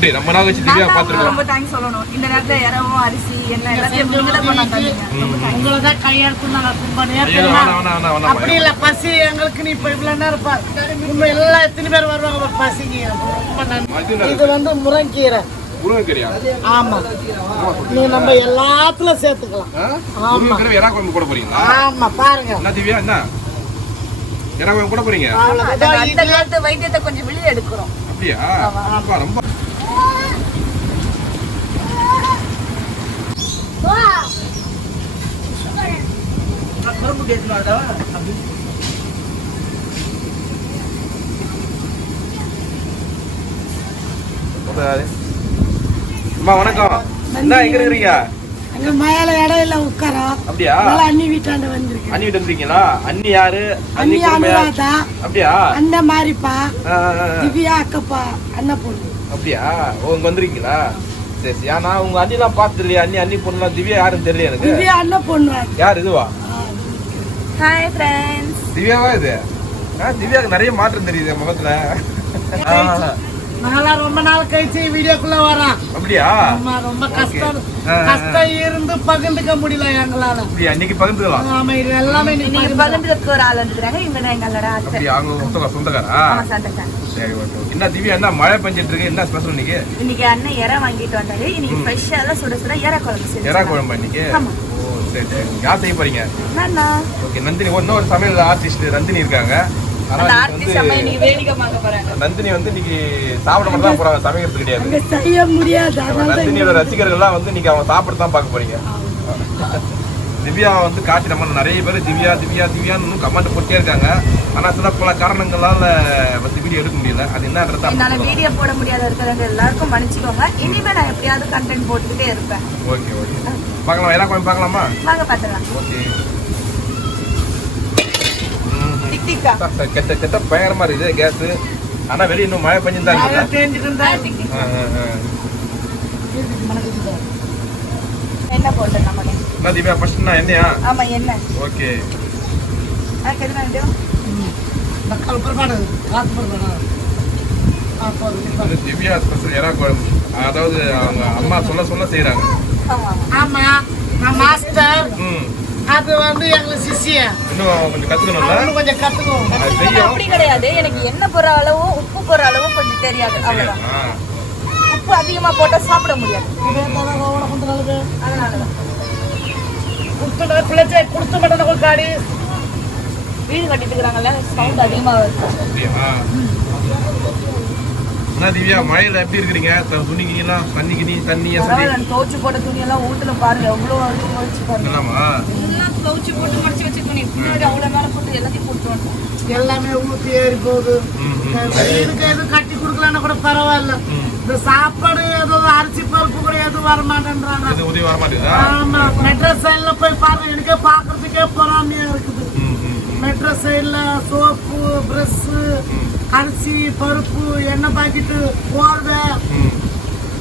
நன்றி ரொம்ப நாள் கழிச்சு திவ்யா பார்த்துருக்கோம் ரொம்ப தேங்க்ஸ் சொல்லணும். இந்த நேரத்துல இரவும் அரிசி எண்ணெய் எல்லாத்தையும் நீங்க தான் கொண்டாந்து உங்களை தான் கையெடுத்து நாங்கள் வேணாம் வேணாம் அப்படி இல்ல பசி எங்களுக்கு நீ இப்ப இவ்வளவு நேரம் நம்ம எல்லாம் எத்தனை பேர் வருவாங்க பசிக்கு? ரொம்ப நன்றி. இது வந்து முருங்கீரை. ஆமா. நீ நம்ம எல்லாத்துலயும் சேர்த்துக்கலாம். ஆமா. குழம்பு கூட போறீங்களா? ஆமா பாருங்க. என்ன திவ்யா என்ன? எறா குழம்பு கூட போறீங்க? வைத்தியத்தை கொஞ்சம் வெளியே எடுக்கிறோம். அப்படியா? அம்மா வணக்கம். என்ன எங்க இருக்கிறீங்க? அங்க மேல இடம் இல்ல உட்காரோம் அப்படியா? அண்ணி வீட்டாண்ட வந்திருக்கேன். அண்ணி வீட்டு வந்திருக்கீங்களா? அண்ணி யாரு? அண்ணி? அனுராதா. அப்படியா? ஆ, ஆ. திவ்யா அக்கப்பா அண்ணன் பொண்ணு. அப்படியா? ஓ இங்க வந்திருக்கீங்களா? சரி சரி. ஆனா உங்க அண்ணிலாம் பார்த்து இல்லையா அண்ணி அண்ணி பொண்ணுலாம் திவ்யா யாருன்னு தெரியல எனக்கு. திவ்யா அண்ணன் பொண்ணு. யார் இதுவா? ஹாய் ஃப்ரெண்ட்ஸ் திவ்யாவா இது? ஆ, திவ்யாவுக்கு நிறைய மாற்றம் தெரியுது முகத்துல. நான்லாம் ரொம்ப நாள் கழிச்சு வீடியோக்குள்ள வரேன். அப்படியா? ஆமா ரொம்ப கஷ்டம். கஷ்டம் இருந்து பகிர்ந்துக்க முடியல எங்களால. அப்படியா? இன்னைக்கு பகிர்ந்துக்கலாம். ஆமா இது எல்லாமே இன்னைக்கு பகிர்ந்துக்கு ஒரு ஆள் வந்துக்கிறாங்க இவங்க தான் எங்களோட அத்தை அப்படியா? அவங்க சொந்தக்கார? சொந்தக்காரா சார் ஓகே. என்ன திவ்யா என்ன மழை பெஞ்சிட்டு இருக்கு? என்ன ஸ்பெஷல் இன்னைக்கு? இன்னைக்கு அண்ணன் இறை வாங்கிட்டு வந்தாரு. இன்னைக்கு ஃப்ரெஷ்ஷாக சுட சுட இறை குழம்பு செஞ்சு குழம்பு இன்னைக்கு? ஆமா. சரி சரி. யார் செய்ய போறீங்க? ஓகே நந்தினி. இன்னொரு சமையல் ஆர்டிஸ்ட் நந்தினி இருக்காங்க. நந்தினி வந்து இன்னைக்கு சாப்பிட மட்டும் தான் போறாங்க. சமைக்கிறது கிடையாது. செய்ய முடியாது. நந்தினியோட ரசிகர்கள்லாம் வந்து இன்னைக்கு அவங்க சாப்பிட தான் பார்க்க போறீங்க. திவ்யா வந்து காட்டி நம்ம நிறைய பேர் திவ்யா திவ்யா திவ்யான்னு கமெண்ட் போட்டே இருக்காங்க. ஆனா சில பல காரணங்களால வந்து வீடியோ எடுக்க முடியல. அது என்னன்றத என்னால வீடியோ போட முடியாத இருக்கிறவங்க எல்லாருக்கும் மன்னிச்சுக்கோங்க. இனிமே நான் எப்படியாவது கண்டென்ட் போட்டுக்கிட்டே இருப்பேன். ஓகே ஓகே பார்க்கலாம் எல்லா கோயம் பார்க்கலாமா? வாங்க பார்த்துக்கலாம் ஓகே. டிக் டிக்கா கெட்ட கெட்ட பயங்கரமா இருக்குது கேஸ் ஆனா வெளிய இன்னும் மழை ஆ. என்ன போட்டேன் ஃபர்ஸ்ட் நான் என்னையா ஆமா என்ன ஓகே. மக்கள் காத்து திவ்யா ஸ்பெஷல் எறா குழம்பு அதாவது அவங்க அம்மா சொல்ல சொல்ல செய்றாங்க. ஆமா நான் மாஸ்டர் அது வந்து எங்களுக்கு சிஷிய இன்னும் கொஞ்சம் கத்துக்கணும்ல? கொஞ்சம் அப்படி கிடையாது. எனக்கு என்ன போற அளவும் உப்பு போற அளவும் கொஞ்சம் தெரியாது. அவ்வளவுதான். உப்பு அதிகமா போட்டா சாப்பிட முடியாது. அதனாலதான். குடுத்துட்டு பிள்ளைச்சே குடுத்து மட்டும் கொடுக்காடி. வீடு கட்டிட்டு இருக்கிறாங்கல்ல சவுண்ட் அதிகமா வருது. என்ன திவ்யா மழையில எப்படி இருக்கிறீங்க? த- துணிக்கினா தண்ணி கிணி தண்ணியா சரி பரவாயில்ல நான் துவைச்சு போட்ட துணி எல்லாம் ஊத்துல பாருங்க. எவ்வளவு வரைக்கும் துவைச்சு போட்டு மடிச்சு வச்ச துணி. பின்னாடி அவ்வளவு மேல போட்டு எல்லாத்தையும் போட்டு எல்லாமே ஊத்தி ஏறி போகுது. இதுக்கு எதுவும் கட்டி கொடுக்கலன்னா கூட பரவாயில்ல. இந்த சாப்பாடு ஏதோ அரிசி பருப்பு கூட எதுவும் வர மாட்டேன்றாங்க இது உதவி வர மாட்டேங்குதா ஆமா. மெட்ரஸ் சைட்ல போய் பாருங்க. எனக்கே பாக்குறதுக்கே பொறாமையா இருக்குது. மெட்ரஸ் சைட்ல சோப்பு பிரஷ் அரிசி பருப்பு எண்ணெய் பாக்கெட்டு போர்வை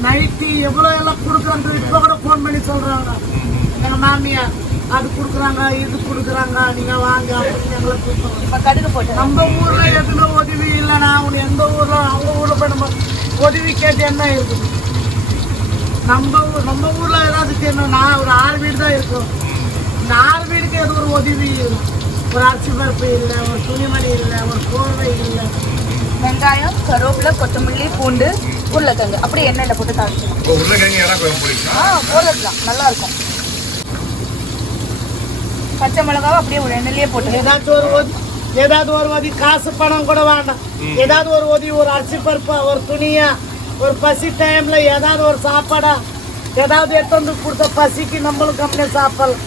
நைட்டி எவ்வளோ எல்லாம் கொடுக்குறாங்க. இப்போ கூட ஃபோன் பண்ணி சொல்றாங்க. ம், ம். எங்க மாமியார் அது கொடுக்குறாங்க இது கொடுக்குறாங்க. நீங்க வாங்க அப்படின்னு எங்களை போட்டு. நம்ம ஊர்ல எதுவுமே உதவி இல்லைண்ணா. அவங்க எந்த ஊர்ல அவங்க ஊர்ல போய் நம்ம உதவி கேட்டு என்ன இருக்குது? நம்ம ஊர் நம்ம ஊர்ல ஏதாவது செய்யணும்னா ஒரு ஆறு வீடு தான் இருக்கும். இந்த ஆறு வீடுக்கு எது ஒரு உதவி இல்லை. ஒரு அரிசி பருப்பு இல்லை ஒரு துணிமணி இல்லை ஒரு கோவை இல்லை. வெங்காயம் கருவேப்பிலை கொத்தமல்லி பூண்டு உருளைக்கிழங்கு. அப்படியே எண்ணெயில போட்டு தாளிச்சிடலாம். உருளைக்கிழங்கு ஆ போடலாம் நல்லா இருக்கும் பச்சை மிளகாவை அப்படியே ஒரு எண்ணெயிலேயே போட்டு ஏதாச்சும் ஒரு உதவி ஏதாவது ஒரு உதவி காசு பணம் கூட வேண்டாம். ஏதாவது ஒரு உதவி ஒரு அரிசி பருப்பா ஒரு துணியா ஒரு பசி டைம்ல ஏதாவது ஒரு சாப்பாடா ஏதாவது எடுத்து வந்து கொடுத்த பசிக்கு நம்மளும் கம்மியா சாப்பிடலாம்.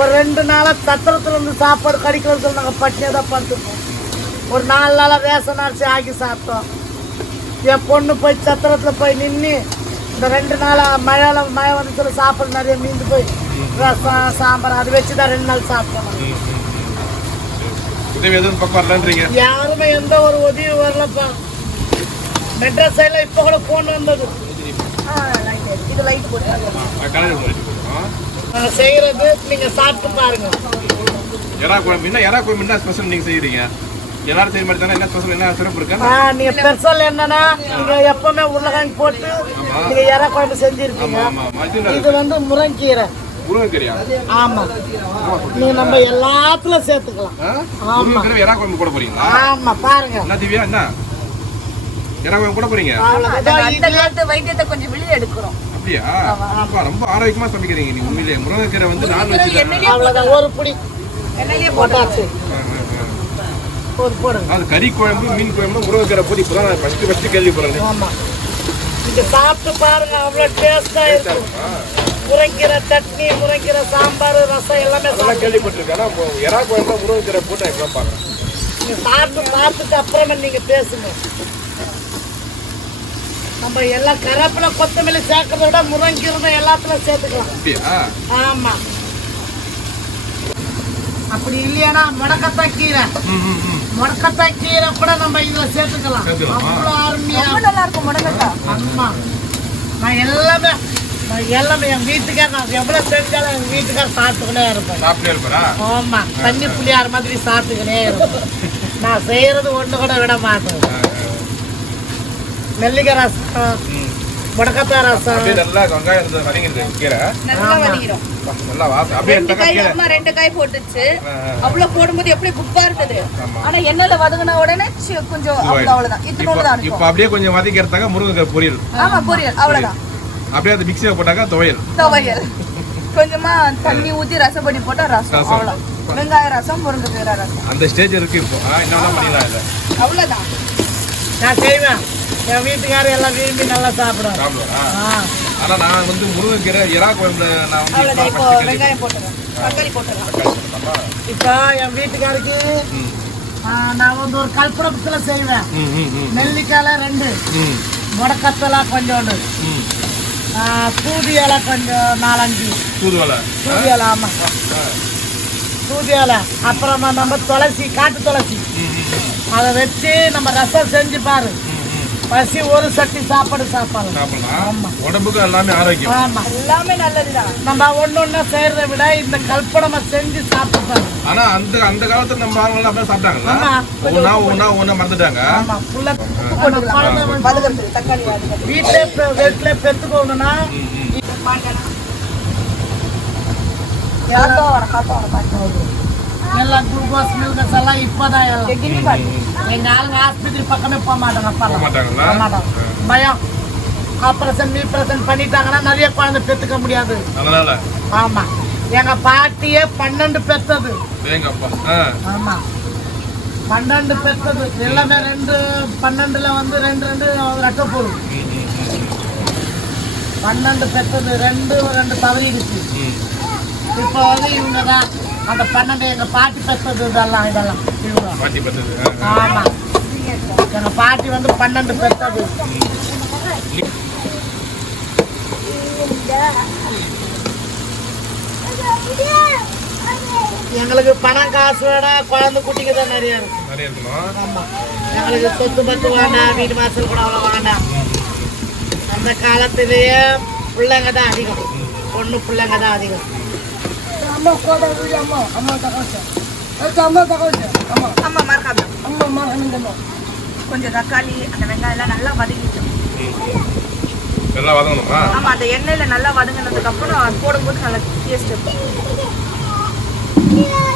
ஒரு ரெண்டு நாளா சத்திரத்துல இருந்து சாப்பாடு கிடைக்கிறது நாங்கள் பட்டினியாக தான் படுத்துப்போம். ஒரு நாலு நாளா ரேஷன் அரிசி ஆக்கி சாப்பிட்டோம். என் பொண்ணு போய் சத்திரத்துல போய் நின்று இந்த ரெண்டு நாளா மழையில மழை வந்துச்சுல சாப்பாடு நிறைய மீந்து போய் ரசம் சாம்பார் அதை வச்சு தான் ரெண்டு நாள் சாப்பிட்டோம். யாருமே எந்த ஒரு உதவி வரலப்பா. மெட்ராஸ் சைடில் இப்போ கூட ஃபோன் வந்தது. இது லைட் போட்டு செய்கிறது நீங்கள் சாப்பிட்டு பாருங்க. எறா குழம்பு என்ன எறா குழம்பு என்ன ஸ்பெஷல் நீங்க செய்யறீங்க? எல்லாரும் செய்ய மாதிரி தானே என்ன ஸ்பெஷல் என்ன சிறப்பு இருக்கா? ஆ, நீங்க பெருசால் என்னன்னா நீங்க எப்பவுமே உருளைக்கிழங்கு போட்டு நீங்க இற குழம்பு செஞ்சிருப்பீங்க. ஆமா ஆமா இது இது வந்து முருங்கீரை. ஆமா. நீங்க நம்ம எல்லாத்துல சேர்த்துக்கலாம். எறா குழம்பு போட போறீங்களா? ஆமா பாருங்க. என்ன திவ்யா என்ன? எறா குழம்பு போட போறீங்க. நாங்க அந்த காலத்து வைத்தியத்தை கொஞ்சம் வெளியே எடுக்கிறோம். அப்படியா? அப்பா, ரொம்ப ஆரோக்கியமா சமைக்கிறீங்க நீ உண்மையிலேயே. முருங்கைக்கீரை வந்து நான்வெஜ் எண்ணெயிலே அவ்வளவுதான். ஒரு புடி எண்ணெயிலே போட்டாச்சு அது கறி குழம்பு மீன் குழம்பு முருங்கைக்கீரை போட்டு இப்பதான் நான் ஃபர்ஸ்ட் ஃபர்ஸ்ட் கேள்விப்படுறேன். ஆமா. நீங்க சாப்பிட்டு பாருங்க அவ்வளவு டேஸ்டா இருக்கும் முருங்கீரை சட்னி முருங்கீரை சாம்பார் ரசம் எல்லாமே சாப்பிட்டு. கேள்விப்பட்டிருக்கேன். இப்போ எறா குழம்பு முருங்கைக்கீரை போட்டு நான் இப்பதான் பாக்குறேன் நீங்க சாப்பிட்டு பார்த்துட்டு அப்புறமே நீங்க பேசுங்க. நம்ம எல்லாம் கருவேப்பிலை கொத்தமல்லி சேர்க்கறத விட முருங்கீரை எல்லாத்துலயும் சேர்த்துக்கலாம். ஆமா. அப்படி இல்லையானா முடக்கத்தான் கீரை. ம், ம், ம். முடக்கத்தான் கீரை கூட நம்ம இதுல சேர்த்துக்கலாம்? அவ்வளோ அருமையா. நல்லா இருக்கும் முடங்கக்கா ஆமா. நான் எல்லாமே நான் எல்லாமே என் வீட்டுக்கார நான் எவ்வளவு செஞ்சாலும் என் வீட்டுக்கார சாப்பிட்டுக்கினே இருப்பேன் சாப்பிட்டே இருப்பாரா? ஆமா. தண்ணி புளியார் மாதிரி சாப்பிட்டுக்கினே இருப்பேன் நான் செய்யறது ஒண்ணு கூட விட மாட்டேன். நெல்லிக்காய் ரசம் ம். முடக்கத்தாய் ரசம். அப்படியே நல்லா வெங்காயம் இந்த வதங்கிடுது கீரை. நல்லா வதங்கிடும் நல்லா வாசம் அப்படியே ரெண்டு காய் அம்மா ரெண்டு காய் போட்டுச்சு. அவ்வளவு போடும்போது எப்படி குப்பா இருக்குது. ஆனா எண்ணெயில வதங்கின உடனே கொஞ்சம் அவ்வளவு- அவ்வளவுதான். தான் இப்போ அப்படியே கொஞ்சம் வதக்கி எடுத்தாக்கா முருங்கைக்கீரை பொரியல். ஆமா பொரியல் அவ்வளவுதான். அப்படியே அது மிக்சியில் போட்டாக்கா துவையல். துவையல். கொஞ்சமா தண்ணி ஊத்தி ரசப்பொடி போட்டா ரசம். அவ்வளவு. வெங்காய ரசம் முருங்கைக்கீரை ரசம். அந்த ஸ்டேஜ் இருக்கு இப்போ. பண்ணிடலாம் இல்லை. அவ்வளவுதான். நான் செய்வேன். என் வீட்டுக்காரர் எல்லாம் விரும்பி நல்லா ஆ. ஆனா நான் வந்து முருங்கைக்கீரை இறா குழம்புல நான் வந்து இப்போ வெங்காயம் போட்டுறேன் தக்காளி போட்டுறேன் கேள்விப்பட்டேன். இப்போ என் வீட்டுக்காருக்கு நான் வந்து ஒரு கல்புரத்துல செய்வேன். நெல்லிக்காய் ரெண்டு. முடக்கத்தலா கொஞ்சோண்டு. தூதி இலை கொஞ்சம் நாலஞ்சு. தூதி இலை ஆமா. தூதி இலை அப்புறமா நம்ம துளசி காட்டு துளசி. அதை வச்சு நம்ம ரசம் செஞ்சு பாரு. பசி ஒரு சட்டி சாப்பாடு சாப்பாடு. சாப்பிடலாம். உடம்புக்கு எல்லாமே ஆரோக்கியம். ஆமா. எல்லாமே நல்லதுதான். நம்ம ஒண்ணு ஒண்ணா செய்யறதை விட இந்த கல்பனமா செஞ்சு சாப்பிட்டு பாரு ஆனா அந்த அந்த காலத்துல நம்ம ஆளுங்க அப்படியே சாப்பிட்டாங்கல்ல ஆமா. ஒவ்வொன்றா ஒவ்வொன்றா ஒவ்வொன்றா மறந்துட்டாங்க. ஆமா. வதகிறது தக்காளி வீட்டிலே வீட்டிலே பெத்துக்கணும்னா ம், ம். காத்தா எல்லாம் இப்பதான் எல்லாம் கிண்ணி பாட்டு எங்க ஆளுங்க ஆஸ்பத்திரி பக்கமே போக மாட்டாங்க மாட்டாங்க பயம் ஆப்ரேஷன் மீப்ரேஷன் பண்ணிட்டாங்கன்னா நிறைய குழந்தை பெத்துக்க முடியாது ஆமா எங்க பாட்டியே பன்னெண்டு பெத்தது அப்பா. ஆமா பன்னெண்டு பெத்தது எல்லாமே ரெண்டு பன்னெண்டுல வந்து ரெண்டு ரெண்டு ம், ம், பன்னெண்டு பெத்தது ரெண்டு ரெண்டு தவறிடுச்சு. இப்போ வந்து இவங்க தான் அந்த பன்னெண்டு எங்க பாட்டி பெத்தது இதெல்லாம் இதெல்லாம். பாட்டி ஆ. ஆமா. எங்க பாட்டி வந்து பன்னெண்டு பெத்தது. எங்களுக்கு பணம் காசு வேணாம் குழந்தை குட்டிக்கு தான் நிறைய இருக்கு. ஆமா. எங்களுக்கு சொத்து பத்து வேண்டாம் வீடு வாசல் கூட அவ்வளோ வேண்டாம் அந்த காலத்திலேயே பிள்ளைங்க தான் அதிகம். பொண்ணு பிள்ளைங்க தான் அதிகம். அம்மா கூட அம்மா அம்மா தகவல் அம்மா தகவல் அம்மா ஆமா மறக்காம அம்மா அம்மா கொஞ்சம் தக்காளி அந்த வெங்காயம் எல்லாம் நல்லா வதங்கிட்டோம் எல்லாம் வதங்கணுமா ஆமா அந்த எண்ணெயில நல்லா வதங்கினதுக்கு அப்புறம் அது போடும்போது நல்லா டேஸ்ட் இருக்கும்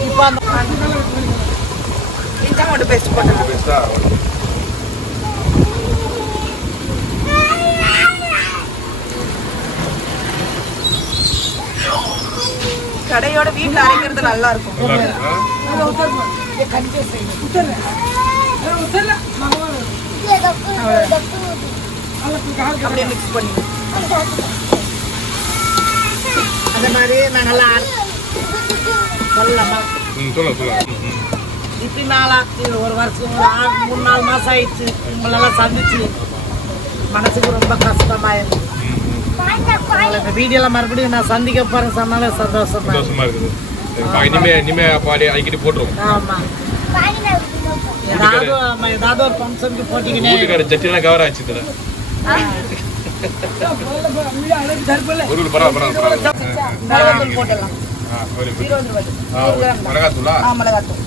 இப்போ அந்த இஞ்சி மட்டும் பேஸ்ட் கடையோட வீட்ல அரைக்கிறது நல்லா இருக்கும் அப்படியே மிக்ஸ் பண்ணி அதே மாதிரி நான் நல்லா சொல்லலாமா. இப்படி நாளா இது ஒரு வருஷம் மூணு நாலு மாசம் ஆயிடுச்சு. உங்களெல்லாம் சந்திச்சு. மனசுக்கு ரொம்ப உங்களை இந்த வீடியோல மறுபடியும் நான் சந்திக்க போறேன் சொன்னாலே சந்தோஷம் சந்தோஷமா இருக்குது. இனிமே இனிமே பாடி அடிக்கடி போட்டுருவோம் ஆமா. ஏதாவது ஒரு ஃபங்க்ஷனுக்கு போட்டிங்கன்னே. வீட்டுக்கார ஜட்டிலாம் கவர் ஆச்சு இதுல. ஒரு பரவாயில்ல பரவாயில்ல பரவாயில்ல. ஆ. மிளகாத்தூளா? ஆ மிளகாத்தூள்.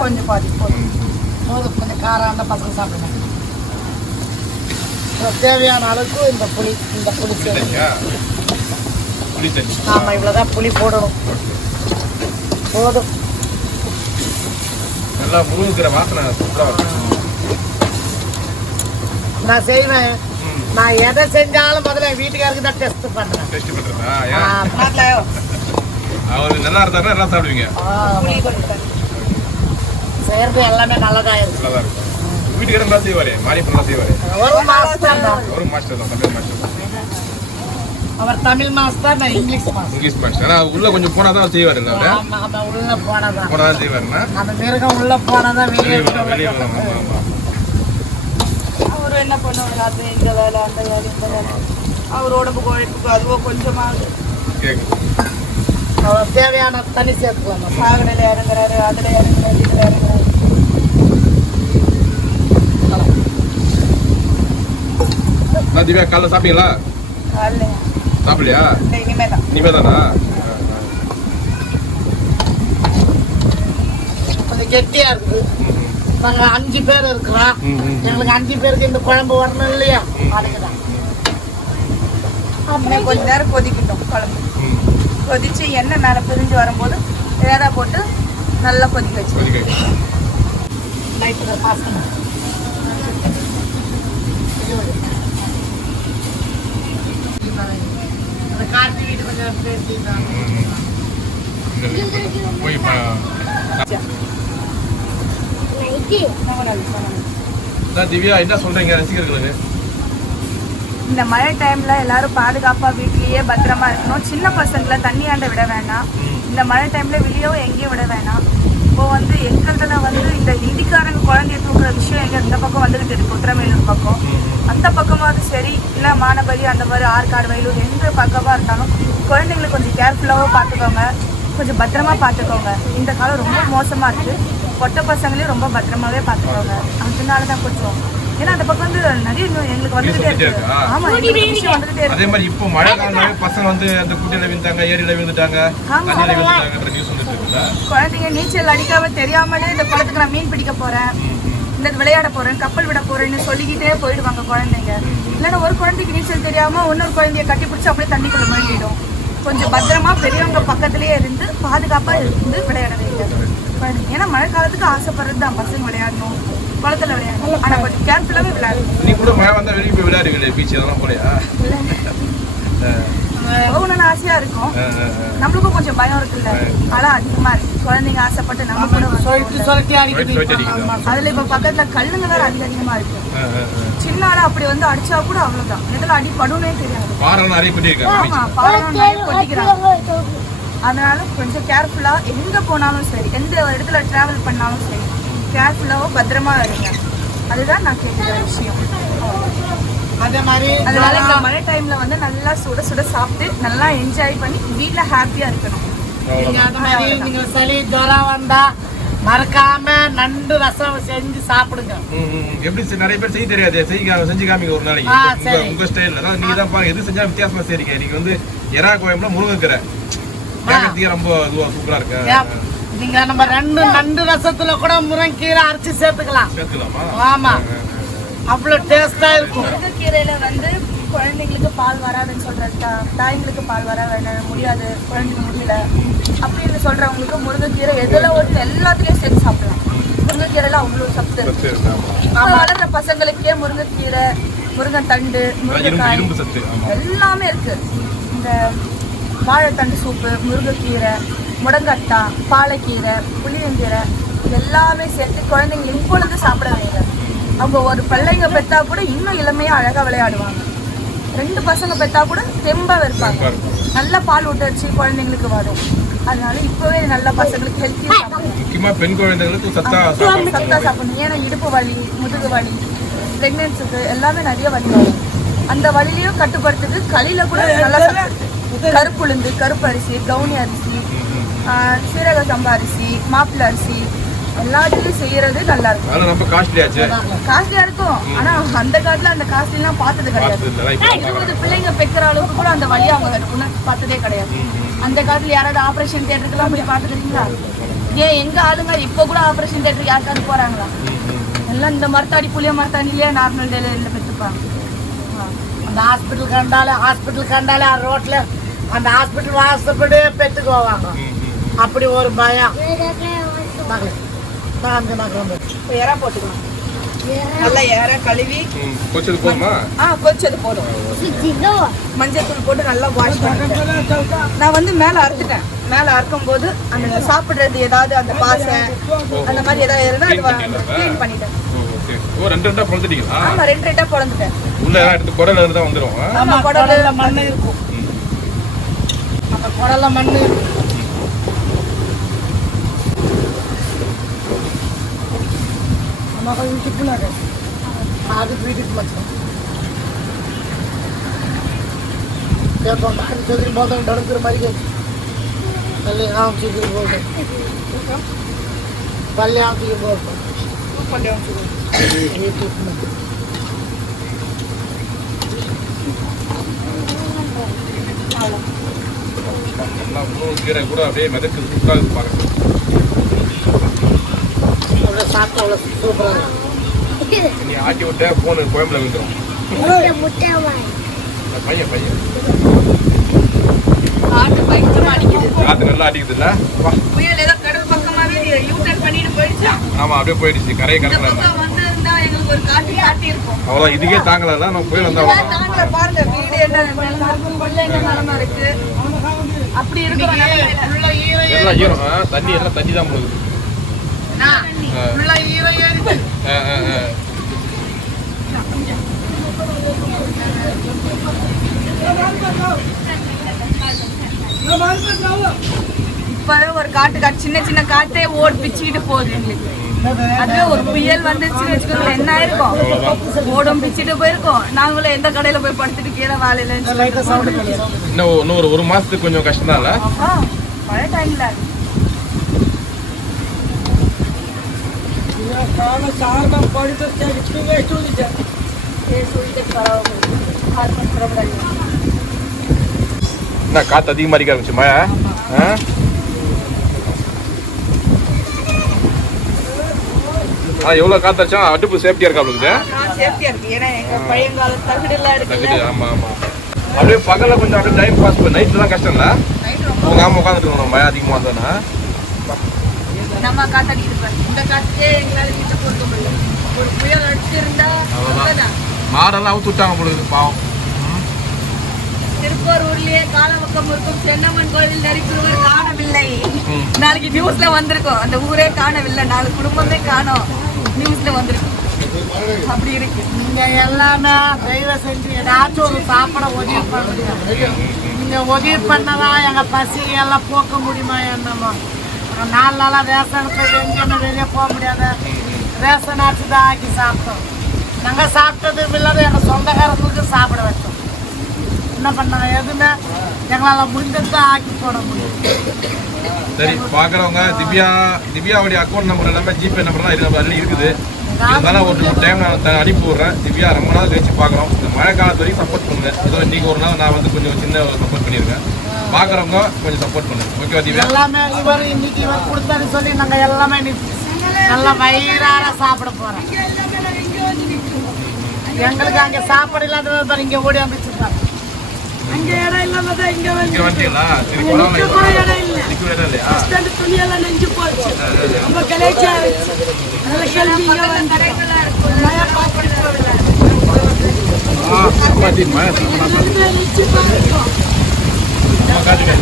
கொஞ்சம் பாதி போதும். கொஞ்சம் காரம் பசங்க சாப்பிடுங்க. தேவையான அளவுக்கு இந்த புளி இந்த புளி புளி தண்ணி. ஆமாம் இவ்வளோதான் புளி போடணும். போதும். நல்லா முருங்கிற வாசனை இருக்கும் நான் செய்வேன். நான் எதை செஞ்சாலும் முதல்ல என் வீட்டுக்காருக்கு தான் டெஸ்ட் பண்ணுறேன் டேஸ்ட் மாத்தலையோ அவர் நல்லா இருந்தாருன்னா எல்லாம் சாப்பிடுவீங்க. செய்கிறது எல்லாமே நல்லதாக இருக்கு. நல்லா இருக்கும். வீட்டுக்கு நல்லா செய்வாரு. மாறி நல்லா செய்வாரு. ஒரு மாஸ்டர் தான். தான். தமிழ் மாஸ்டர் தான். அவர் தமிழ் மாஸ்டர் நான் இங்கிலீஷ் மாஸ்டர் இங்கிலீஷ் மாஸ்டர் ஆனால் உள்ள கொஞ்சம் போனால் தான் செய்வார் இல்லை அவரு. ஆமா உள்ள போனதான் போனால் தான் செய்வாருன்னா அந்த மிருகம் உள்ள போனதான் வெளியே வெளியே வெளியே அவரு என்ன பண்ணுவாங்க அது இந்த வேலை அந்த வேலை இந்த வேலை. அவர் உடம்புக்கு உழைப்புக்கு அதுவோ அவர் தேவையான தண்ணி சேர்த்துக்கலாம் சாகடையில் இறங்குறாரு அதில் இறங்குறாரு இதில் இறங்குறாரு. நான் திவ்யா காலைல சாப்பிட்டீங்களா காலைல சாப்பிடலையா இல்லை இனிமேல் தான் இனிமே தானா கொஞ்சம் கெட்டியா இருக்குது நாங்க அஞ்சு பேர் இருக்கிறோம். எங்களுக்கு அஞ்சு பேருக்கு இந்த குழம்பு வரணும் இல்லையா அதுக்கு தான் இன்னும் கொஞ்ச நேரம் கொதிக்கட்டும் குழம்பு கொதிச்சு எண்ணெய் மேலே பிரிஞ்சு வரும்போது ஏதா போட்டு நல்லா கொதிக்க வச்சு நைட்டு பாசனம் போய் திவ்யா என்ன சொல்றீங்க? ரசிகர்களுக்கு. இந்த மழை டைம்ல எல்லாரும் பாதுகாப்பா வீட்லயே பத்திரமா இருக்கணும். சின்ன பசங்களை தண்ணியாண்ட விட வேணாம். இந்த மழை டைம்ல வெளியவும் எங்கேயும் விட வேணாம். இப்போ வந்து எங்கள்கிட்ட வந்து இந்த ஹிந்திக்காரங்க குழந்தைய தூக்குற விஷயம் எங்க இந்த பக்கம் வந்துகிட்டு இருக்கு. குற்றமேலூர் பக்கம். அந்த பக்கமாவது சரி இல்ல மானபரி அந்த மாதிரி ஆற்காடு வயலூர் எந்த பக்கமா இருந்தாலும் குழந்தைங்களை கொஞ்சம் கேர்ஃபுல்லாகவும் பார்த்துக்கோங்க. கொஞ்சம் பத்திரமா பார்த்துக்கோங்க. இந்த காலம் ரொம்ப மோசமா இருக்கு. பொட்ட பசங்களையும் ரொம்ப பத்திரமாவே பார்த்துக்கோங்க. அதனால தான் கொஞ்சம் ஏன்னா அந்த பக்கம் வந்து நிறைய இன்னும் எங்களுக்கு வந்துகிட்டே வந்துட்டே இருக்கு? ஆமா வந்துகிட்டே இருக்கு. அதே மாதிரி இப்போ மழை காலமே பசங்க வந்து அந்த குட்டையில விழுந்தாங்க ஏரியில விழுந்துட்டாங்க ஆமா. தண்ணியில விழுந்துட்டாங்கன்ற நியூஸ் வந்துட்டு இருக்குல்ல? குழந்தைங்க நீச்சல் அடிக்காம தெரியாமலே இந்த குளத்துக்கு நான் மீன் பிடிக்க போறேன். இந்த விளையாட போறேன் கப்பல் விட போறேன்னு சொல்லிக்கிட்டே போயிடுவாங்க குழந்தைங்க. இல்லைன்னா ஒரு குழந்தைக்கு நீச்சல் தெரியாம இன்னொரு குழந்தைய கட்டி பிடிச்சி அப்படியே தண்ணிக்குள்ள மூழ்கிடும் கொஞ்சம் பத்திரமா பெரியவங்க பக்கத்திலேயே இருந்து பாதுகாப்பா இருந்து விளையாட வைங்க. ஏன்னா மழை காலத்துக்கு ஆசைப்படுறது தான் பசங்க விளையாடணும். குளத்துல விளையாடணும் ஆனா கொஞ்சம் கேர்ஃபுல்லாவே விளையாடணும் நீ கூட மழை வந்தா வெளியே போய் விளையாடுவீங்களே பீச் அதெல்லாம் போலையா? போகணும்னு ஆசையா இருக்கும். நம்மளுக்கும் கொஞ்சம் பயம் இருக்குல்ல. அதான் அதிகமா இருக்கு. குழந்தைங்க ஆசைப்பட்டு நம்ம கூட. அதுல இப்ப பக்கத்துல கல்லுங்க வேற அதிக அதிகமா இருக்கு. சின்ன ஆளா அப்படி வந்து அடிச்சா கூட அவ்வளவுதான். எதுல அடி தெரியாது. ஆமா நிறைய கொட்டிக்கிறாங்க அதனால கொஞ்சம் கேர்ஃபுல்லா எங்க போனாலும் சரி எந்த இடத்துல டிராவல் பண்ணாலும் சரி கேர்ஃபுல்லாவோ பத்திரமா இருங்க. அதுதான் நான் கேட்குற விஷயம். அதே மாதிரி அதனால இந்த மழை டைம்ல வந்து நல்லா சுட சுட சாப்பிட்டு நல்லா என்ஜாய் பண்ணி வீட்ல ஹாப்பியா இருக்கணும். நீங்க அந்த மாதிரி நீங்க சளி ஜுரம் வந்தா மறக்காம நண்டு ரசம் செஞ்சு சாப்பிடுங்க. எப்படி நிறைய பேர் செய்ய தெரியாது. செய்ய செஞ்சு காமிங்க ஒரு நாளைக்கு. உங்க- ஸ்டைல் அதாவது நீங்க தான் பாருங்க எது செஞ்சா வித்தியாசமா செய்றீங்க? நீங்க வந்து எறா கோயம்புல முருங்கைக்கீரை. ரொம்ப இதுவா சூப்பரா இருக்கு? நீங்க நம்ம ரெண்டு நண்டு ரசத்துல கூட முருங்கீரை அரைச்சு சேர்த்துக்கலாம். ஆமா. அவ்வளவு டேஸ்டா இருக்கும். முருங்கைக்கீரையில வந்து குழந்தைங்களுக்கு பால் வராதுன்னு சொல்றது தாய்ங்களுக்கு பால் வர வேணாம் முடியாது. குழந்தைங்க முடியல. அப்படின்னு சொல்றவங்களுக்கு முருங்கைக்கீரை எதுல ஒன்று எல்லாத்துலயும் சேர்த்து சாப்பிடலாம். முருங்கைக்கீரையில அவ்வளவு சத்து. இருக்கு சத்து இருக்கு, ஆமா. இப்ப வளர்ற பசங்களுக்கே முருங்கைக்கீரை முருங்கைத்தண்டு இரும்பு முருங்கைக்காய் எல்லாமே இருக்கு. இந்த வாழைத்தண்டு சூப்பு முருங்கைக்கீரை முடங்கட்டான் பாலைக்கீரை புளியங்கீரை எல்லாமே சேர்த்து குழந்தைங்க இப்பொழுது சாப்பிட வைங்க. அவங்க ஒரு பிள்ளைங்க பெத்தா கூட இன்னும் இளமையா அழகா விளையாடுவாங்க. ரெண்டு பசங்க பெத்தா கூட தெம்பா இருப்பாங்க. நல்ல பால் ஊட்டச்சு குழந்தைங்களுக்கு வரும். அதனால இப்பவே நல்ல பசங்களுக்கு ஹெல்த்தியா சாப்பிடணும். முக்கியமா பெண் குழந்தைகளுக்கு சத்தா சாப்பாடு சத்தா சாப்பிடணும். ஏன்னா இடுப்பு வலி முதுகு வலி பிரெக்னன்சிக்கு எல்லாமே நிறைய வலி வரும். அந்த வலியையும் கட்டுப்படுத்துக்கு களியில கூட நல்லா. கருப்புளுந்து கருப்பு அரிசி கவுனி அரிசி ஆஹ், சீரக சம்பா அரிசி மாப்பிள்ளை அரிசி எல்லாத்தையும் செய்யறது நல்லா இருக்கும். காஸ்ட்லி காஸ்ட்லியா இருக்கும். ஆனா அந்த காலத்துல அந்த பார்த்தது கிடையாது. பார்த்தது. இப்ப இருபது பிள்ளைங்க பெக்கிற அளவுக்கு கூட அந்த வழியை அவங்க பார்த்ததே கிடையாது. அந்த காலத்துல யாராவது ஆபரேஷன் தியேட்டருக்குலாம் போய் பார்த்துருக்கீங்களா ஏன் எங்க ஆளுங்க இப்போ கூட ஆபரேஷன் தியேட்டருக்கு யாருக்காவது போறாங்களா? எல்லாம் இந்த மரத்தாடி புளிய மரத்தாடியிலே நார்மல் டெலிவரியில் பெற்றுப்பாங்க அந்த ஹாஸ்பிட்டல் கண்டாலே ஹாஸ்பிட்டல் கண்டாலே ஆ ரோட்ல அந்த ஹாஸ்பிட்டல் வாசப்படியே பெற்றுக்கு போவாங்க அப்படி ஒரு பயம் மகளே, நான் அந்த நகரம் வந்து. இப்போ இறா போட்டுக்கலாம் நல்லா இற கழுவி கொஞ்சம் போதுமா ஆ கொச்சது போதும் மஞ்சள் தூள் போட்டு நல்லா வாஷ் நான் வந்து மேலே அறுத்துட்டேன் மேலே அறுக்கும் போது அந்த சாப்பிடுறது ஏதாவது அந்த பாசை அந்த மாதிரி ஏதாவது இருந்தால் அது க்ளீன் பண்ணிட்டேன் ஓ, ரெண்டு ரெண்டா ஆமா உள்ள எடுத்து குடல இருந்து? ஆமா குடல்ல மண்ணு இருக்கும். குடல்ல மண்ணு பின்னாடி. அது? வீட்டுக்கு கேட்போம் சொல்லி மோதம் நடக்கிற மாதிரி கேட்கும் பள்ளி பள்ளி வீட்டுக்கு மட்டும். நல்லா இன்னும் கீரை கூட அப்படியே மிதக்கு சூப்பராக இருக்கு பார்க்க நீ ஆட்டி விட்ட ஃபோனு கோயம்புல விழுந்துடும் பையன் பையன் காட்டு நல்லா அடிக்குது புயல் ஏதோ கடல் பக்கமாவே யூ டர்ன் பண்ணிட்டு போயிடுச்சா ஆமா அப்படியே போயிடுச்சு. கரையை இந்த கடக்கலாம் பக்கம் வந்து இருந்தா எங்களுக்கு ஒரு காட்டு காட்டி இருக்கும் அவ்வளோ இதுக்கே தாங்கல நம்ம புயல் வந்தா தாங்கல. பாருங்க வீடு என்ன நிலமா இருக்கு கொள்ள என்ன நிலமா இருக்கு? அப்படி ஈரம் எல்லாம் ஈரம். தண்ணி எல்லாம் தண்ணி தான் போகுது. இப்பவே ஒரு காட்டு காட்டு சின்ன சின்ன காத்தே ஓடி பிச்சுக்கிட்டு போகுது எங்களுக்கு. அதுவே ஒரு புயல் வந்துச்சுன்னு வச்சுக்கோங்களேன். என்ன ஆயிருக்கும்? ஓடும் பிச்சுட்டு போயிருக்கோம். நாங்களும் எந்த கடையில போய் படுத்துட்டு கீழே வாழையில ஒரு- இன்னும் ஒரு ஒரு மாசத்துக்கு கொஞ்சம் கஷ்டம் தான் மழை டைம்ல காத்து அதிகமா ஆரம்பிச்சு மழை ஆ? ஆனா எவ்வளவு காத்து அடிச்சா அடுப்பு சேஃப்டியா இருக்கா உங்களுக்கு? சேஃப்டியா இருக்கு. ஏன்னா எங்க பையங்கால தகுடு எல்லாம் இருக்குல்ல தகுதி, ஆமா ஆமா. அப்படியே பகல்ல கொஞ்சம் அப்படியே டைம் பாஸ் பண்ண. நைட்ல தான் கஷ்டம் இல்ல ரொம்ப உட்காம உட்காந்துட்டு இருக்கணும் மழை அதிகமா வந்தோன்னா நம்ம காத்தடிக்கிட்டு பாரு. இந்த காத்துக்கே எங்களால பொறுக்க முடியல. ஒரு புயல் அடிச்சிருந்தா. மாடெல்லாம் அவுத்து விட்டாங்க பொழுது பாவம். திருப்பூர்லயே காலவக்கம் இருக்கும். சென்னம்மன் கோவில் நரிக்குருவர் காணவில்லை. நாளைக்கு நியூஸ்ல வந்திருக்கும். அந்த ஊரே காணவில்லை. நாலு குடும்பமே காணோம். நியூஸ்ல வந்திருக்கும் அப்படி இருக்கு. நீங்க எல்லாமே தயவு செஞ்சு ஏதாச்சும் ஒரு சாப்பிட உதவி பண்ணுங்க நீங்க உதவி பண்ணதான் எங்க பசி எல்லாம் போக்க முடியுமா என்னமோ. நாலு நாளா ரேஷன் போய் எங்கேயுமே வெளியே போக முடியாத ரேஷன் ஆச்சு தான் ஆக்கி சாப்பிட்டோம். நாங்கள் சாப்பிட்டதும் இல்லாத எங்க சொந்தக்காரங்களுக்கு சாப்பிட வச்சோம். என்ன பண்ணாங்க எதுவுமே எங்களால முடிஞ்சது தான் ஆக்கி போட முடியும். சரி பாக்குறவங்க திவ்யா திவ்யாவுடைய அக்கௌண்ட் நம்பர் எல்லாமே ஜிபே நம்பர் தான் இருக்கு இருக்குது. இருந்தாலும் ஒரு டைம் நான் அனுப்பி விடுறேன். திவ்யா ரொம்ப நாள் கழிச்சு பார்க்குறோம் இந்த மழை காலத்து வரைக்கும் சப்போர்ட் பண்ணுங்க. ஏதோ இன்னைக்கு ஒரு நாள் நான் வந்து கொஞ்சம் சின்ன சப்போர்ட் பண்ணியிருக்கேன் பார்க்குறவங்க கொஞ்சம் சப்போர்ட் பண்ணுங்க. ஓகேவா திவ்யா? எல்லாமே இவர் இன்னைக்கு இவர் கொடுத்தாரு சொல்லி நாங்க எல்லாமே நல்லா வயிறார சாப்பிட போறோம். எங்களுக்கு அங்க சாப்பாடு இல்லாத இங்க ஓடி வந்துச்சு அங்க இடம் இல்லாம இங்க இங்கே வந்துட்டீங்களா சரி பரவாயில்ல கூட இடம் இல்ல. நிற்க இடம் இல்லையா? ரெண்டு துணியெல்லாம் நெஞ்சு போச்சு. நம்ம கலேச்சா நல்ல கேள்வி இங்க வந்து கடைகளா இருக்கும் மழை பார்த்துட்டு போகல. ஆ எல்லாமே நிச்சயமா இருக்கும். நம்ம காட்டுங்க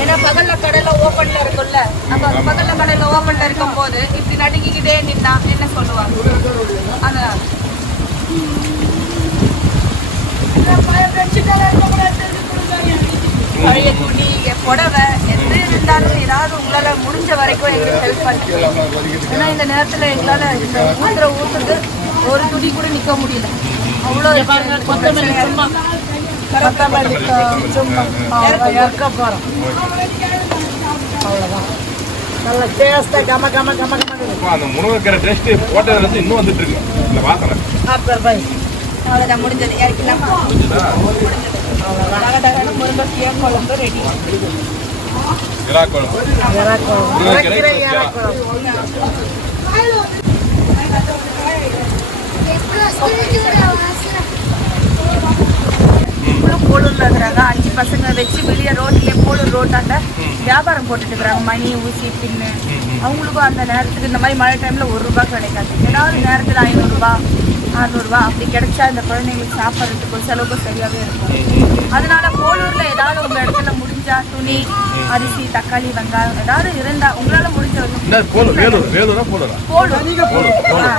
ஏன்னா பகல்ல கடையில ஓபன்ல இருக்கும்ல. அப்ப பகல்ல கடையில ஓபன்ல இருக்கும் போது இப்படி நடுங்கிக்கிட்டே நின்னா என்ன சொல்லுவாங்க? அதனால பழைய துணி என் புடவை எது இருந்தாலும் ஏதாவது உங்களால முடிஞ்ச வரைக்கும் எங்களுக்கு ஹெல்ப் பண்ணுங்க. ஏன்னா இந்த நேரத்துல எங்களால இந்த ஊத்துற ஊத்துக்கு ஒரு துணி கூட நிக்க முடியல. அவ்வளோ கொத்தமல்லி சும்மா இறக்க போறோம் அவ்வளவுதான் நல்ல டேஸ்டா கம கம கம கம அந்த முருங்கைக்கீரை டேஸ்ட்டு போட்டதுலேருந்து இன்னும் வந்துட்டு இருக்கு இந்த வாசனை ஆப்பர் பை அவ்வளோதான் முடிஞ்சது இறக்கலாமா புரிஞ்சுதா? அழகழகான முருங்கைக்கீரை குழம்பு ரெடி இறா குழம்பு. முருங்கைக்கீரை, இறக்கிற இறா. இறக்குறோம் இவ்வளோ போலூர்ல இருக்கிறாங்க அஞ்சு பசங்க வச்சு வெளியே ரோட்லயே போலூர் ரோட்டாண்ட வியாபாரம் போட்டுட்டு இருக்கிறாங்க. மணி ஊசி பின்னு. அவங்களுக்கும் அந்த நேரத்துக்கு இந்த மாதிரி மழை டைம்ல ஒரு ரூபாய் கிடைக்காது. ஏதாவது நேரத்துல ஐநூறுரூபா அறநூறுபா அப்படி கிடைச்சா இந்த குழந்தைங்களுக்கு சாப்பிட்றதுக்கும் செலவுக்கும் சரியாவே இருக்கும். அதனால போலூர்ல ஏதாவது உங்க இடத்துல முடிஞ்சா துணி அரிசி தக்காளி வெங்காயம் ஏதாவது இருந்தா உங்களால முடிஞ்ச வரைக்கும் என்ன போலூர் வேலூர் வேலூரா போலூரா போலூர் போலூர் போலூர்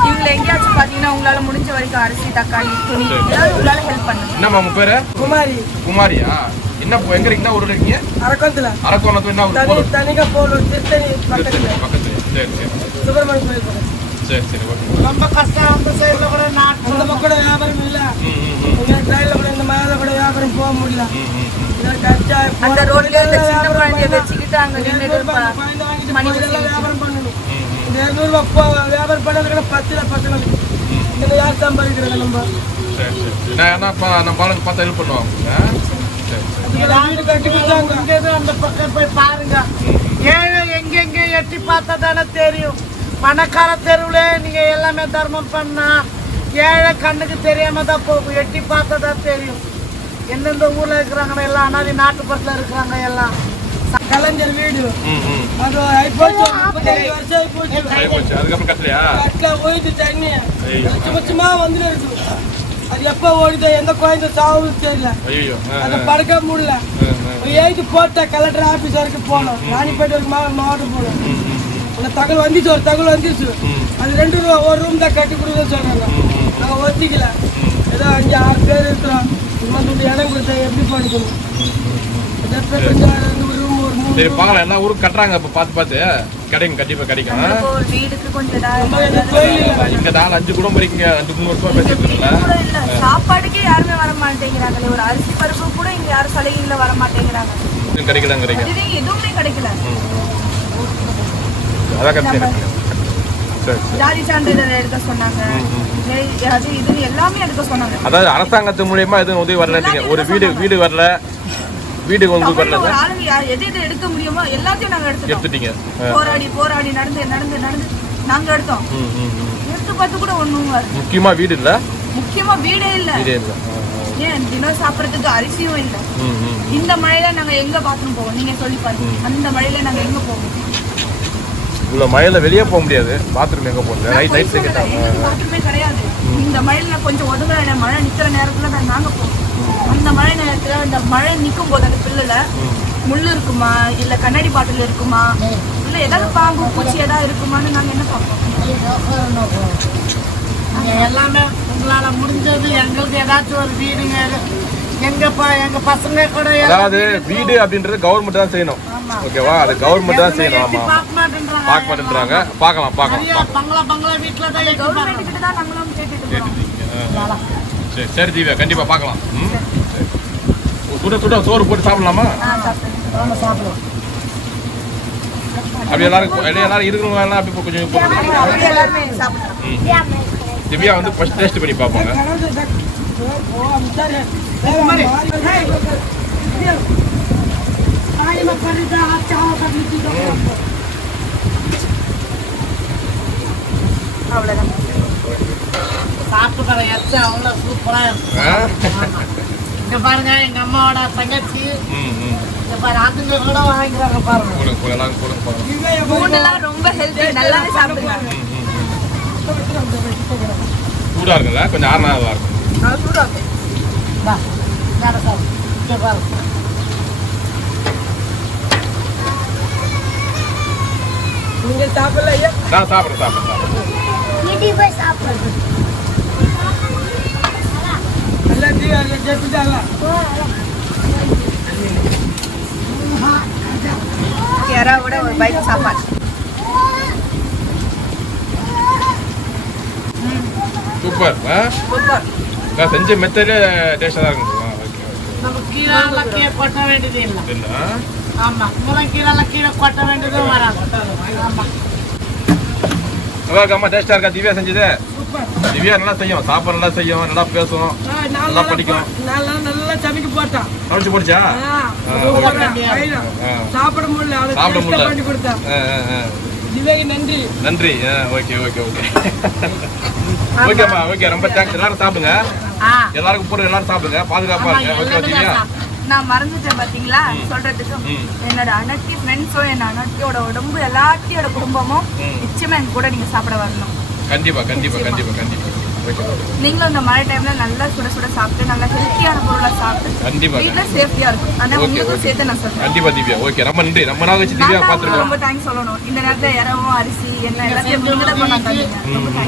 இவங்களை எங்கேயாச்சும் பாத்தீங்கன்னா உங்களால முடிஞ்ச வரைக்கும் அரிசி தக்காளி துணி சரி. ஏதாவது உங்களால ஹெல்ப் பண்ணுங்க. என்னம்மா உங்க பேரு? குமாரி. குமாரியா? என்ன எங்க இருக்கீங்க? ஊர்ல இருக்கீங்க? அரக்கோணத்துல. அரக்கோணத்துல என்ன ஊர்? தனி போலூர் தனிகா போலூர் திருத்தணி பக்கத்துல. பக்கத்துல. சரி சரி. சுப்பிரமணிய கோயில் பக்கத்துல. சரி சரி ஓகே ரொம்ப கஷ்டம் அந்த சைடுல கூட நாட்டு அந்த பக்கம் கூட வியாபாரம் இல்ல ட்ரெயின்ல கூட இந்த மேல கூட வியாபாரம் போக முடியல அந்த போற ரோட்ல இந்த சின்ன வியாபாரம் குழந்தைய. வச்சுக்கிட்டு அங்க மணி பண்ணணும். இந்த வியாபாரம் பண்ணது கூட பத்துல பசங்களுக்கு இந்த யார் சம்பாதிக்கிறது நம்ம சரி சரி. நான் என்ன பா நம்ம ஆளுங்க பார்த்தா ஹெல்ப் பண்ணுவாங்க அந்த பக்கம் போய் பாருங்க ஏழை எங்கெங்க எட்டி பார்த்தா தானே தெரியும் பணக்கார தெருவுல நீங்க எல்லாமே தர்மம் பண்ணா ஏழை கண்ணுக்கு தெரியாம தான் போகும். எட்டி பார்த்தா தான் தெரியும். எந்தெந்த ஊர்ல இருக்கிறாங்க எல்லாம். அனாதி நாட்டுப்புறத்துல இருக்கிறாங்க எல்லாம். கலைஞர் வீடு. அது வருஷம் போயிட்டு தண்ணி. சும்மா வந்துட்டு இருக்கு அது எப்போ ஓடுதோ எந்த குழந்தை சாவுன்னு தெரியல. அதை படுக்க முடியல. எழுதி போட்ட கலெக்டர் ஆபீஸ் வரைக்கும் போனோம். ராணிப்பேட்டை மாவட்டம் போனோம். அந்த தகவல் வந்துச்சு ஒரு தகவல் வந்துச்சு. அது ரெண்டு ரூபா ஒரு ரூம் தான் கட்டி கொடுக்க சொல்றாங்க நாங்கள் ஒத்திக்கல. ஏதோ அஞ்சு ஆறு பேர் இருக்கிறோம். சும்மா துண்டு இடம் கொடுத்தா எப்படி மூணு சரி பார்க்கலாம். எல்லா ஊரும் கட்டுறாங்க. இப்போ பார்த்து பார்த்து. கிடைக்கும் கண்டிப்பா கிடைக்கும். இங்க நாலு அஞ்சு குடும்பம் இருக்கீங்க. அஞ்சு முந்நூறு ரூபாய் இல்ல. சாப்பாடுக்கே யாருமே வர மாட்டேங்கிறாங்களே. ஒரு அரிசி பருப்பு கூட இங்க யாரும் சலுகையில வர மாட்டேங்கிறாங்க. கிடைக்கலங்கிறீங்க. எதுவுமே கிடைக்கல. அதான் ஜாதி சான்றிதழ் எடுக்க சொன்னாங்க. அது இது எல்லாமே எடுக்க சொன்னாங்க. அதாவது அரசாங்கத்து மூலியமா எதுவும் உதவி வரலன்றீங்க ஒரு வீடு வீடு வரல. வீடு உங்களுக்கு வரல. எது எது எடுக்க முடியுமோ எல்லாத்தையும் நாங்க எடுத்துட்டோம். எடுத்துட்டீங்க. போராடி போராடி நடந்து நடந்து நடந்து நாங்க எடுத்தோம். எடுத்து பார்த்து கூட ஒண்ணும் வரல. முக்கியமா வீடு இல்ல? முக்கியமா வீடே இல்ல. வீடே இல்ல. ஏன் தினம் சாப்பிடறதுக்கு அரிசியும் இல்ல. இந்த மழையில நாங்க எங்க பாத்ரூம் போவோம்? நீங்க சொல்லி பாருங்க. அந்த மழையில நாங்க எங்க போவோம்? இவ்வளவு மழையில வெளியே போக முடியாது. பாத்ரூம் எங்க போறது? நைட் நைட் கேட்டாங்க பாத்ரூமே கிடையாது. இந்த மழையில கொஞ்சம் ஒதுங்குற மழை நிக்கிற நேரத்துல தான் நாங்க போவோம். அந்த மழை நேரத்துல அந்த மழை நிக்கும் போது அந்த பில்லுல முள்ளு இருக்குமா? இல்ல கண்ணாடி பாட்டில் இருக்குமா? இல்ல ஏதாவது பாம்பு பூச்சி ஏதாவது இருக்குமான்னு நாங்க என்ன பார்ப்போம்? எல்லாமே உங்களால முடிஞ்சது எங்களுக்கு ஏதாச்சும் ஒரு வீடுங்க அதாவது வீடு அப்படின்றது கவர்மெண்ட் தான் செய்யணும் ஓகேவா அது கவர்மெண்ட் தான் செய்யணும் ஆமா. பார்க்க மாட்டேன்றாங்க பார்க்க மாட்டேன்றாங்க பார்க்கலாம் பார்க்கலாம் நிறைய பங்களா பங்களா வீட்டுல தான் எட்டி பார்க்கணும். கவர்மெண்ட் கிட்ட தான் நாங்களும் கேட்டுட்டு போறோம் கேட்டுட்டீங்க. ஆ. சரி சரி தீவியா கண்டிப்பா பார்க்கலாம். சுட சுட சோறு போட்டு சாப்பிடலாமா அப்படி எல்லாரும் அப்படியே எல்லாரும் இருக்கிறவங்க எல்லாம் அப்படி கொஞ்சம் திவ்யா வந்து ஃபர்ஸ்ட் டேஸ்ட் பண்ணி பார்ப்பாங்க சாப்பிட்டு பாருங்க அவ்வளோ சூப்பரா இருக்கும்? இங்க பாருங்க எங்க அம்மாவோட தங்கச்சி இங்க பாரு அதுங்க கூட வாங்கிக்கிறாங்க பாருங்க பாருங்க ரொம்ப நல்லாவே. சூடா இருக்குல்ல கொஞ்சம் ஆறுனா நல்லா இருக்கும் சூடா இருக்கு. இந்தா, இந்தாடா சார் இங்க பாருங்க நீங்க சாப்பிடல ஐயா நான் சாப்பிட்றேன் சாப்பிட்றேன் சாப்பிட்றேன் எல்லாத்தையும் அதில் சேர்த்துட்டாங்க எறாவோட ஒரு பைட் சாப்பாடு சூப்பர் ஆ சூப்பர் நான் செஞ்ச மெத்தடே டேஸ்டாக தான் இருக்கும் ஆ, ஓகே நம்ம கீழே எல்லாம் கீழே கொட்ட வேண்டியது இல்லை இல்லை ஆமா முருங்கீரை எல்லாம் கீழே கொட்ட வேண்டியதும் வராது நல்லா இருக்காமா டேஸ்டா இருக்கா திவ்யா செஞ்சது திவ்யா நல்லா செய்யும் சாப்பாடு நல்லா செய்யும் நல்லா பேசும் நல்லா படிக்கும். நல்லா நல்லா சமைக்க போட்டான் கவனிச்சு போடுச்சா. சாப்பிட முடியல சாப்பிட முடியல. நன்றி நன்றி ஓகே ஓகே ஓகே ஓகேம்மா ஓகே ரொம்ப தேங்க்ஸ் எல்லாரும் சாப்பிடுங்க எல்லாருக்கும் போடுற எல்லாரும் சாப்பிடுங்க. பாதுகாப்பா இருங்க. நான் மறந்துட்டேன் பாத்தீங்களா? சொல்றதுக்கு. என்னோட அனட்டி ஃப்ரெண்ட்ஸும் என் அனட்டியோட உடம்பு எல்லாத்தையோட குடும்பமும். நிச்சயமா எங்க கூட நீங்க சாப்பிட வரணும். கண்டிப்பா கண்டிப்பா கண்டிப்பா கண்டிப்பா. நீங்களும் இந்த மழை டைம்ல நல்லா சுட சுட சாப்பிட்டு நல்லா ஹெல்த்தியான பொருளா சாப்பிட்டு கண்டிப்பா வீட்டுல சேஃப்டியா இருக்கும் ஆனா உங்களுக்கும். சேர்த்து நான் சொல்றேன். கண்டிப்பா திவ்யா. ஓகே ரொம்ப நன்றி. ரொம்ப நாள் வச்சு நான் திவ்யா தான் உங்களுக்கு பார்த்துருக்கோம். ரொம்ப தேங்க்ஸ் சொல்லணும். இந்த நேரத்துல இரவும் அரிசி என்ன எல்லாத்தையும் தந்தீங்க.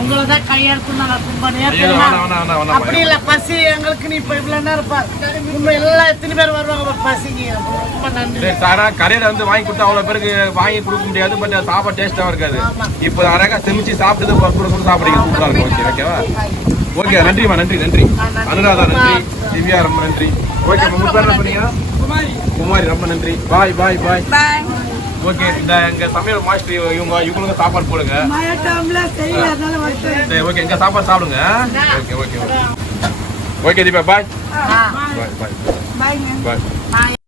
உங்களை தான் கையெடுத்து ரொம்ப அப்படி இல்லை பசி எங்களுக்கு நீ இப்போ இவ்வளோ நேரம் இன்னும் எல்லாம் எத்தனை பேர் வருவாங்க பாரு, பசிக்கு. ரொம்ப நன்றி. கடையில வந்து வாங்கி கொடுத்தா அவ்வளவு பேருக்கு வாங்கி கொடுக்க முடியாது பட் சாப்பாடு டேஸ்டா இருக்காது. இப்போ அழகா செமிச்சு சாப்பிட்டு கூட கூட சாப்பிடுங்க சூப்பரா இருக்கும். ஓகே ஓகேவா ஓகே நன்றிம்மா நன்றி நன்றி. அனுராதா நன்றி திவ்யா ரொம்ப நன்றி. ஓகே உங்க பேர் என்ன பண்ணீங்க? குமாரி குமாரி ரொம்ப நன்றி. பாய் பாய் பாய். Bye. ஓகே இந்த எங்க சமையல் மாஸ்டர் இவங்க இவங்களுக்கு சாப்பாடு போடுங்க. சரி ஓகே எங்க சாப்பாடு சாப்பிடுங்க. Okay okay okay. Okay Deepa bye. Bye bye. Bye. ஆ.